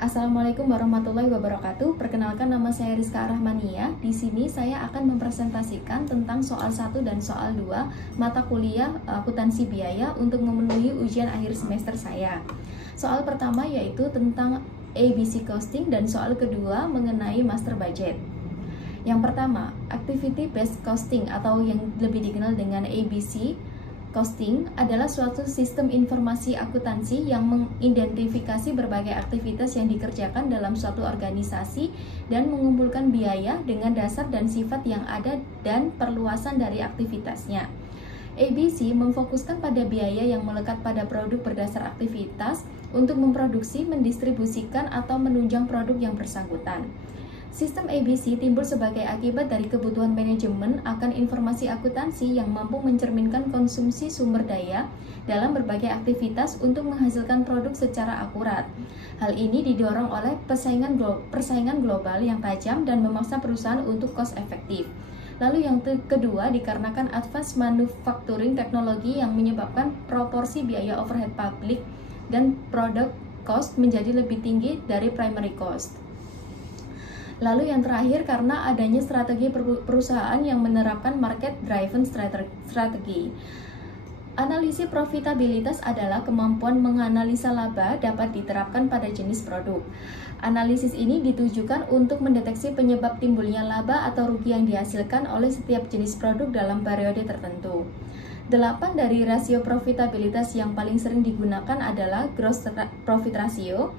Assalamualaikum warahmatullahi wabarakatuh. Perkenalkan, nama saya Rizka Rahmania. Di sini saya akan mempresentasikan tentang soal 1 dan soal 2 mata kuliah akuntansi biaya untuk memenuhi ujian akhir semester saya. Soal pertama yaitu tentang ABC costing dan soal kedua mengenai master budget. Yang pertama, activity based costing atau yang lebih dikenal dengan ABC costing adalah suatu sistem informasi akuntansi yang mengidentifikasi berbagai aktivitas yang dikerjakan dalam suatu organisasi dan mengumpulkan biaya dengan dasar dan sifat yang ada dan perluasan dari aktivitasnya. ABC memfokuskan pada biaya yang melekat pada produk berdasar aktivitas untuk memproduksi, mendistribusikan, atau menunjang produk yang bersangkutan. Sistem ABC timbul sebagai akibat dari kebutuhan manajemen akan informasi akuntansi yang mampu mencerminkan konsumsi sumber daya dalam berbagai aktivitas untuk menghasilkan produk secara akurat. Hal ini didorong oleh persaingan global yang tajam dan memaksa perusahaan untuk cost efektif. Lalu yang kedua, dikarenakan advance manufacturing teknologi yang menyebabkan proporsi biaya overhead publik dan product cost menjadi lebih tinggi dari primary cost. Lalu yang terakhir, karena adanya strategi perusahaan yang menerapkan market driven strategi. Analisis profitabilitas adalah kemampuan menganalisa laba dapat diterapkan pada jenis produk. Analisis ini ditujukan untuk mendeteksi penyebab timbulnya laba atau rugi yang dihasilkan oleh setiap jenis produk dalam periode tertentu. 8 dari rasio profitabilitas yang paling sering digunakan adalah gross profit ratio,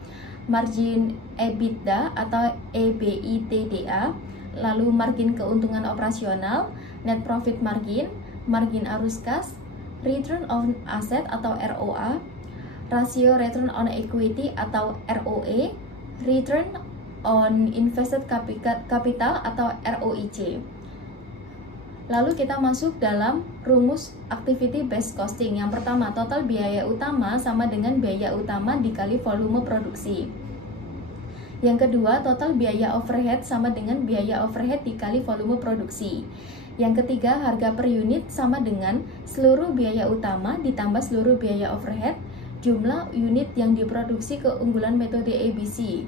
margin EBITDA atau EBITDA, lalu margin keuntungan operasional, net profit margin, margin arus kas, return on asset atau ROA, rasio return on equity atau ROE, return on invested capital atau ROIC. Lalu kita masuk dalam rumus activity based costing. Yang pertama, total biaya utama sama dengan biaya utama dikali volume produksi. Yang kedua, total biaya overhead sama dengan biaya overhead dikali volume produksi. Yang ketiga, harga per unit sama dengan seluruh biaya utama ditambah seluruh biaya overhead, jumlah unit yang diproduksi. Keunggulan metode ABC.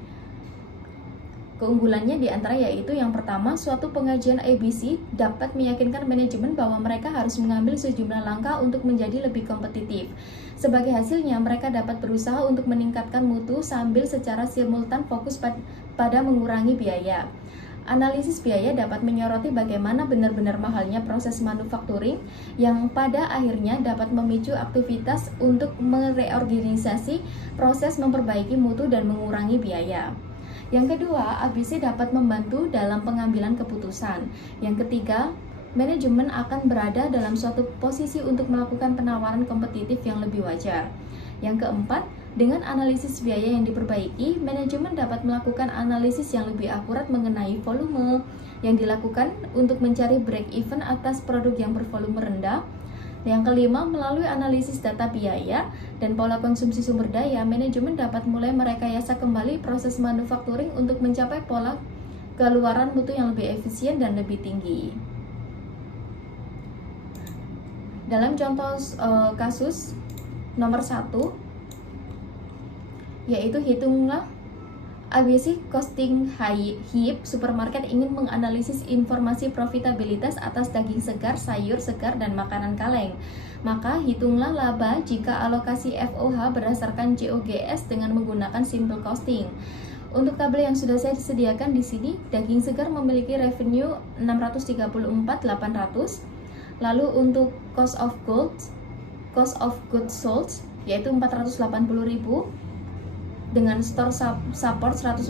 Keunggulannya diantara yaitu yang pertama, suatu pengajian ABC dapat meyakinkan manajemen bahwa mereka harus mengambil sejumlah langkah untuk menjadi lebih kompetitif. Sebagai hasilnya, mereka dapat berusaha untuk meningkatkan mutu sambil secara simultan fokus pada mengurangi biaya. Analisis biaya dapat menyoroti bagaimana benar-benar mahalnya proses manufacturing yang pada akhirnya dapat memicu aktivitas untuk mereorganisasi proses, memperbaiki mutu dan mengurangi biaya. Yang kedua, ABC dapat membantu dalam pengambilan keputusan. Yang ketiga, manajemen akan berada dalam suatu posisi untuk melakukan penawaran kompetitif yang lebih wajar. Yang keempat, dengan analisis biaya yang diperbaiki, manajemen dapat melakukan analisis yang lebih akurat mengenai volume yang dilakukan untuk mencari break even atas produk yang bervolume rendah. Yang kelima, melalui analisis data biaya dan pola konsumsi sumber daya, manajemen dapat mulai merekayasa kembali proses manufacturing untuk mencapai pola keluaran mutu yang lebih efisien dan lebih tinggi. Dalam contoh kasus nomor 1, yaitu hitunglah ABC costing HIP supermarket ingin menganalisis informasi profitabilitas atas daging segar, sayur segar, dan makanan kaleng. Maka hitunglah laba jika alokasi FOH berdasarkan COGS dengan menggunakan simple costing. Untuk tabel yang sudah saya sediakan di sini, daging segar memiliki revenue 634.800. Lalu untuk cost of goods sold yaitu 480.000. Dengan store support 144.000,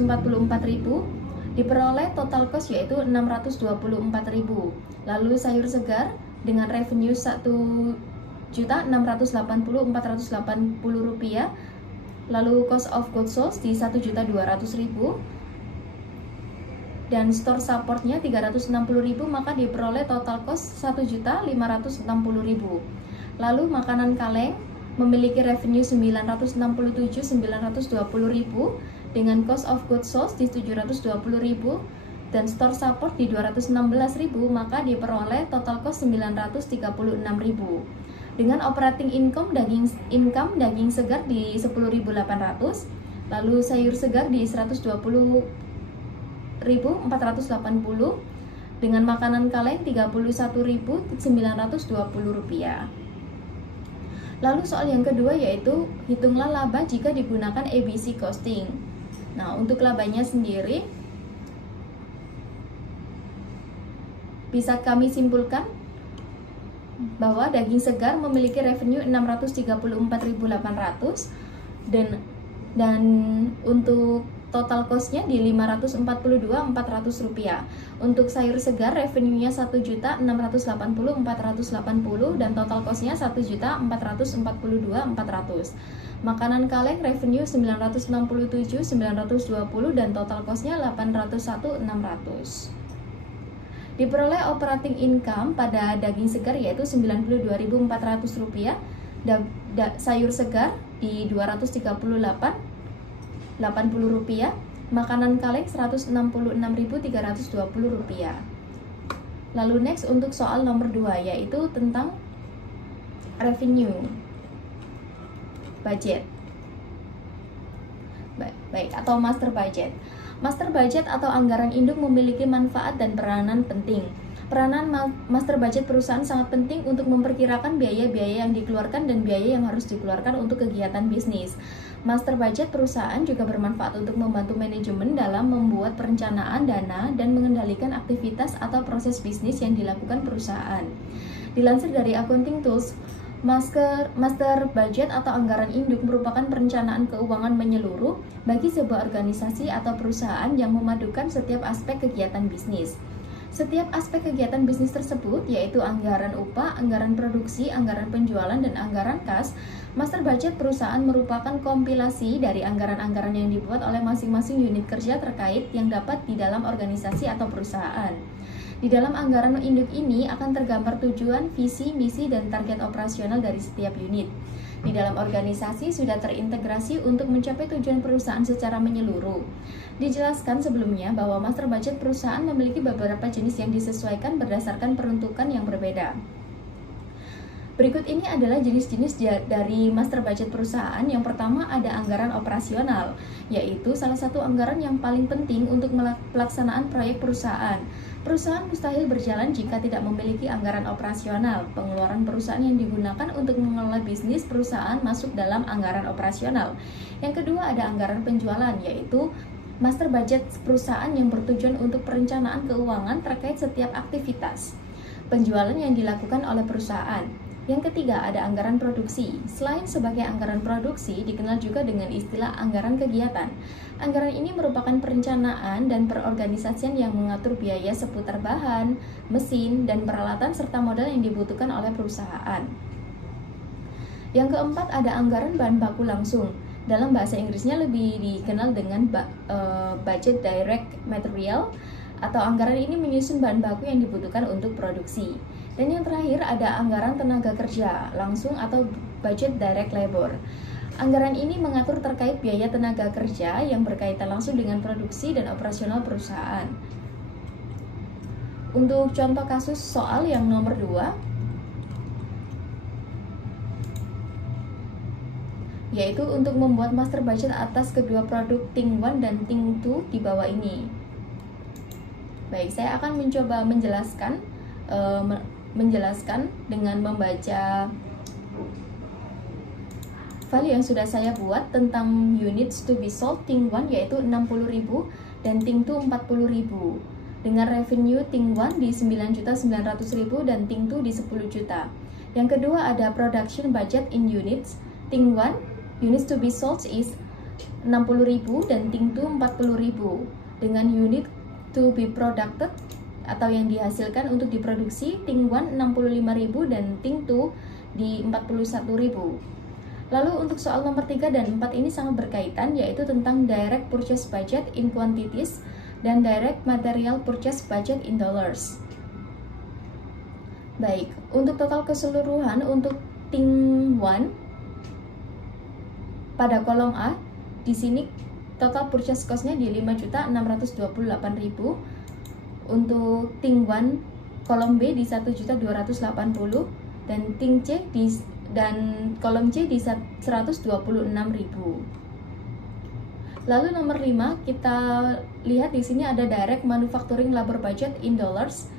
diperoleh total cost yaitu 624.000. Lalu sayur segar dengan revenue 1.680.480 rupiah. Lalu cost of goods sold di 1.200.000 dan store supportnya 360.000, maka diperoleh total cost 1.560.000. Lalu makanan kaleng memiliki revenue 967.920.000 dengan cost of goods sold di 720.000 dan store support di 216.000, maka diperoleh total cost 936.000. Dengan operating income daging segar di 10.800, Lalu sayur segar di 120.480 dengan makanan kaleng 31.920 rupiah. Lalu soal yang kedua yaitu hitunglah laba jika digunakan ABC costing. Nah, untuk labanya sendiri bisa kami simpulkan bahwa daging segar memiliki revenue 634.800 dan untuk total cost-nya di 542.400 rupiah. Untuk sayur segar revenue-nya 1.680.480 dan total cost-nya 1.442.400. Makanan kaleng revenue 967.920 dan total cost-nya 801.600. Diperoleh operating income pada daging segar yaitu 92.400 rupiah, sayur segar di 238.80 rupiah, makanan kaleng 166.320 rupiah. Lalu next untuk soal nomor 2 yaitu tentang revenue budget. Baik, atau master budget. Master budget atau anggaran induk memiliki manfaat dan peranan penting. Peranan master budget perusahaan sangat penting untuk memperkirakan biaya-biaya yang dikeluarkan dan biaya yang harus dikeluarkan untuk kegiatan bisnis. Master budget perusahaan juga bermanfaat untuk membantu manajemen dalam membuat perencanaan dana dan mengendalikan aktivitas atau proses bisnis yang dilakukan perusahaan. Dilansir dari Accounting Tools, Master budget atau anggaran induk merupakan perencanaan keuangan menyeluruh bagi sebuah organisasi atau perusahaan yang memadukan setiap aspek kegiatan bisnis. Setiap aspek kegiatan bisnis tersebut, yaitu anggaran upah, anggaran produksi, anggaran penjualan, dan anggaran kas, master budget perusahaan merupakan kompilasi dari anggaran-anggaran yang dibuat oleh masing-masing unit kerja terkait yang dapat di dalam organisasi atau perusahaan. Di dalam anggaran induk ini akan tergambar tujuan, visi, misi, dan target operasional dari setiap unit. Di dalam organisasi sudah terintegrasi untuk mencapai tujuan perusahaan secara menyeluruh. Dijelaskan sebelumnya bahwa master budget perusahaan memiliki beberapa jenis yang disesuaikan berdasarkan peruntukan yang berbeda. Berikut ini adalah jenis-jenis dari master budget perusahaan. Yang pertama ada anggaran operasional, yaitu salah satu anggaran yang paling penting untuk pelaksanaan proyek perusahaan. Perusahaan mustahil berjalan jika tidak memiliki anggaran operasional. Pengeluaran perusahaan yang digunakan untuk mengelola bisnis perusahaan masuk dalam anggaran operasional. Yang kedua ada anggaran penjualan, yaitu master budget perusahaan yang bertujuan untuk perencanaan keuangan terkait setiap aktivitas penjualan yang dilakukan oleh perusahaan. Yang ketiga ada anggaran produksi. Selain sebagai anggaran produksi, dikenal juga dengan istilah anggaran kegiatan. Anggaran ini merupakan perencanaan dan perorganisasian yang mengatur biaya seputar bahan, mesin, dan peralatan serta modal yang dibutuhkan oleh perusahaan. Yang keempat ada anggaran bahan baku langsung. Dalam bahasa Inggrisnya lebih dikenal dengan budget direct material, atau anggaran ini menyusun bahan baku yang dibutuhkan untuk produksi. Dan yang terakhir ada anggaran tenaga kerja langsung atau budget direct labor. Anggaran ini mengatur terkait biaya tenaga kerja yang berkaitan langsung dengan produksi dan operasional perusahaan. Untuk contoh kasus soal yang nomor 2, yaitu untuk membuat master budget atas kedua produk Ting 1 dan Ting 2 di bawah ini. Baik, saya akan mencoba menjelaskan dengan membaca file yang sudah saya buat tentang units to be sold Ting 1 yaitu 60.000 dan Ting 2 40.000 dengan revenue Ting 1 di 9.900.000 dan Ting 2 di 10 juta. Yang kedua ada production budget in units. Ting 1 units to be sold is 60.000 dan Ting 2 40.000 dengan unit to be produced atau yang dihasilkan untuk diproduksi Ting 1 65.000 dan Ting 2 di 41.000. Lalu untuk soal nomor 3 dan 4 ini sangat berkaitan, yaitu tentang direct purchase budget in quantities dan direct material purchase budget in dollars. Baik, untuk total keseluruhan untuk Ting 1 pada kolom A, di sini total purchase cost-nya di 5.628.000. Untuk Ting 1 kolom B di 1.280 dan Ting C dan kolom C di 126.000. Lalu nomor 5, kita lihat di sini ada direct manufacturing labor budget in dollars.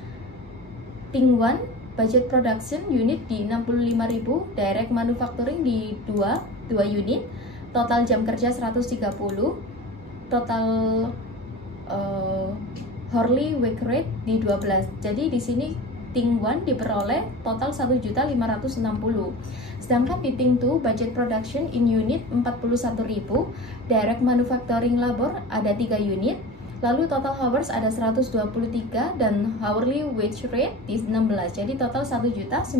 Ting 1, budget production unit di 65.000, direct manufacturing di 2 unit, total jam kerja 130, total hourly wage rate di 12. Jadi di sini Ting 1 diperoleh total 1.560. Sedangkan di Ting 2 budget production in unit 41.000, direct manufacturing labor ada 3 unit, lalu total hours ada 123 dan hourly wage rate di 16. Jadi total 1.968.000.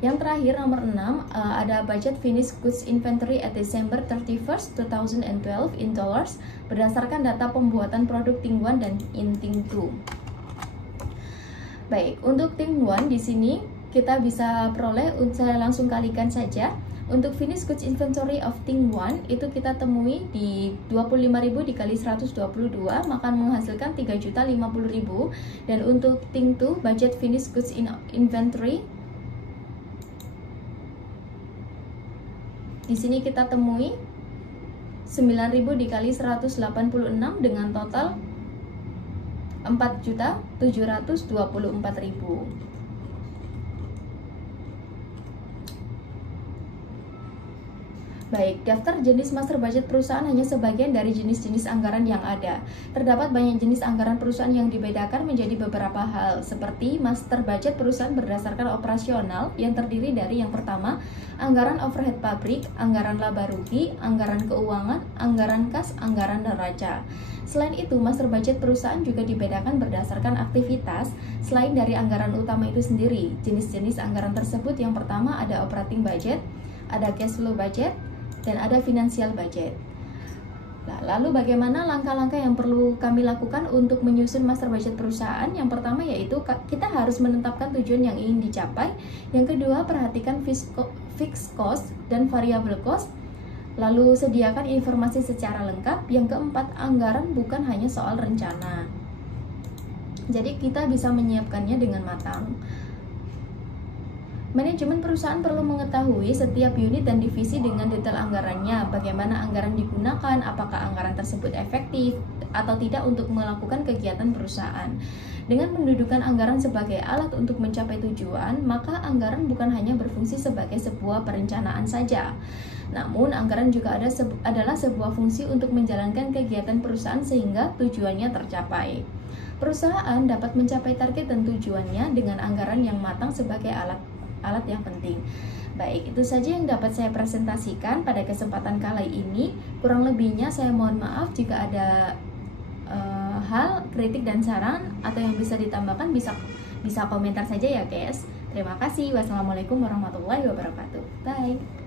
Yang terakhir nomor 6, ada budget finished goods inventory at December 31st, 2012 in dollars berdasarkan data pembuatan produk Ting 1 dan in Ting 2. Baik, untuk Ting 1 di sini kita bisa peroleh, saya langsung kalikan saja. Untuk finished goods inventory of Ting 1 itu kita temui di 25.000 dikali 122 maka menghasilkan 3.050.000. Dan untuk Ting 2 budget finished goods inventory di sini kita temui 9.000 dikali 186 dengan total 4.724.000. Baik, daftar jenis master budget perusahaan hanya sebagian dari jenis-jenis anggaran yang ada. Terdapat banyak jenis anggaran perusahaan yang dibedakan menjadi beberapa hal, seperti master budget perusahaan berdasarkan operasional yang terdiri dari yang pertama, anggaran overhead pabrik, anggaran laba rugi, anggaran keuangan, anggaran kas, anggaran neraca. Selain itu, master budget perusahaan juga dibedakan berdasarkan aktivitas selain dari anggaran utama itu sendiri. Jenis-jenis anggaran tersebut yang pertama ada operating budget, ada cash flow budget, dan ada financial budget. Nah, lalu bagaimana langkah-langkah yang perlu kami lakukan untuk menyusun master budget perusahaan? Yang pertama yaitu kita harus menetapkan tujuan yang ingin dicapai. Yang kedua, perhatikan fixed cost dan variable cost. Lalu sediakan informasi secara lengkap. Yang keempat, anggaran bukan hanya soal rencana. Jadi kita bisa menyiapkannya dengan matang. Manajemen perusahaan perlu mengetahui setiap unit dan divisi dengan detail anggarannya, bagaimana anggaran digunakan, apakah anggaran tersebut efektif atau tidak untuk melakukan kegiatan perusahaan. Dengan mendudukan anggaran sebagai alat untuk mencapai tujuan, maka anggaran bukan hanya berfungsi sebagai sebuah perencanaan saja. Namun, anggaran juga adalah sebuah fungsi untuk menjalankan kegiatan perusahaan sehingga tujuannya tercapai. Perusahaan dapat mencapai target dan tujuannya dengan anggaran yang matang sebagai alat yang penting. Baik, itu saja yang dapat saya presentasikan pada kesempatan kali ini. Kurang lebihnya saya mohon maaf jika ada hal, kritik dan saran atau yang bisa ditambahkan bisa komentar saja ya guys. Terima kasih. Wassalamualaikum warahmatullahi wabarakatuh. Bye.